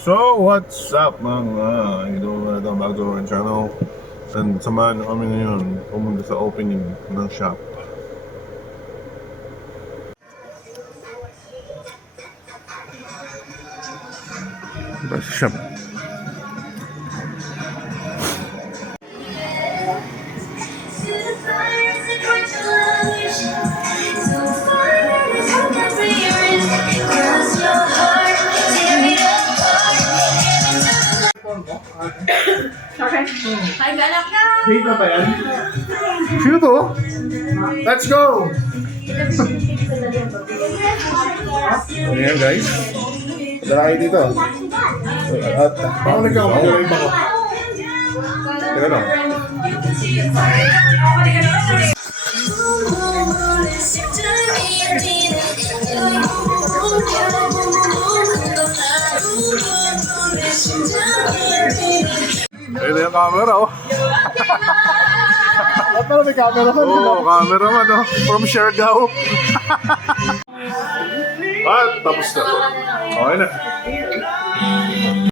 So, what's up mga idol? Welcome back to our channel. And samahan na kami ngayon pumunta sa opening ng shop. Shop. Okay. Hi, galak na! Date na ba yan? Sino to? Let's go! Ayan guys. Dala dito. At baka nagkakamali yung bako. Teka na. Ito yung camera oh. At pala may camera man. Oo, cameraman oh. From Siargao. At tapos na. Okay na.